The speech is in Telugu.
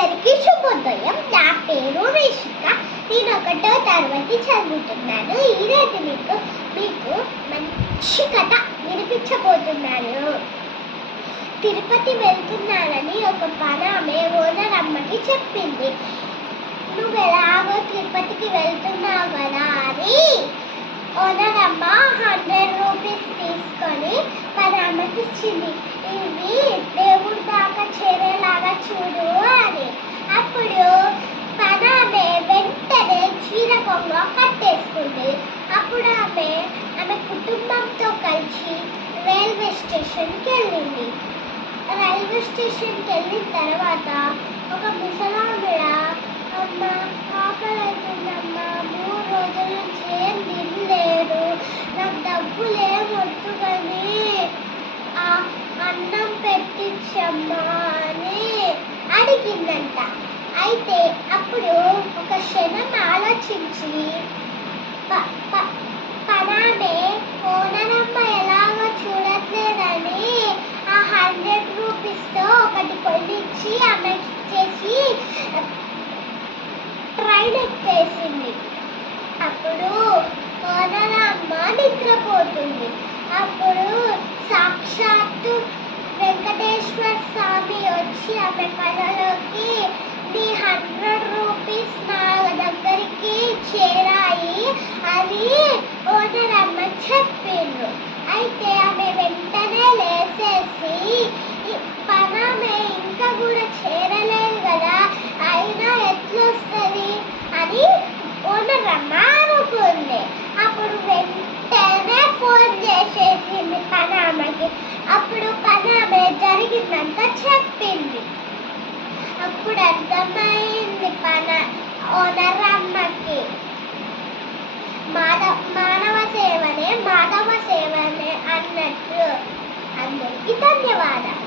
అందరికీ శుభోదయం. నా పేరు రిషిక. నేను 1వ తరగతి చదువుతున్నాను. ఈరోజు మీకు మంచి కథ వినిపించబోతున్నాను. తిరుపతి వెళ్తున్నానని ఒక పనామె ఓనర్ అమ్మకి చెప్పింది. నువ్వు ఎలాగో తిరుపతికి వెళ్తున్నావు కదా అని ఓనర్ అమ్మ 100 రూపీస్ తీసుకొని పనామకి ఇచ్చింది. ఇవి దేవుడి దాకా చేరేలాగా చూడు అని. అప్పుడు పనామె వెంటనే చీర కొంగ కట్టేసుకుంది. అప్పుడు ఆమె కుటుంబంతో కలిసి రైల్వే స్టేషన్కి వెళ్ళింది. రైల్వే స్టేషన్కి వెళ్ళిన తర్వాత ఒక ముసలావిడ, అమ్మ ఆకలి అవుతుందమ్మా, 3 రోజుల నుంచి ఏం తినలేదు, నాకు డబ్బులు ఏమొద్దు కానీ అన్నం పెట్టించమ్మా అని అడిగిందంట. అయితే అప్పుడు ఒక క్షణం ఆలోచించి పనామే ఓనరమ్మ ఎలాగో చూడట్లేదని ఆ 100 రూపీస్తో ఒకటి కొనిచ్చి ఆమెకి ఇచ్చేసి ట్రైన్ ఎక్కేసింది. అప్పుడు ఓనరమ్మ నిద్రపోతుంది. అప్పుడు సాక్షాత్తు వెంకటేశ్వర స్వామి వచ్చి ఆమె కళలోకి, నీ 100 రూపీస్ నా దగ్గరికి చేరాయి అని ఓనరమ్మ చెప్పిండ్రు. అయితే ఆమె వెంటనే లేచేసి, పనామె ఇంకా కూడా చేరలేదు కదా, అయినా ఎట్లొస్తుంది అని ఓనరమ్మ అనుకుంది. అప్పుడు వెంటనే ఫోన్ చేసేసింది పనామకి. అప్పుడు పనామె జరిగిందంతా చెప్పింది. అప్పుడు అర్థమైంది ఓనరమ్మకి, మానవ సేవనే మాధవ సేవనే అన్నట్టు. అందరికీ ధన్యవాదాలు.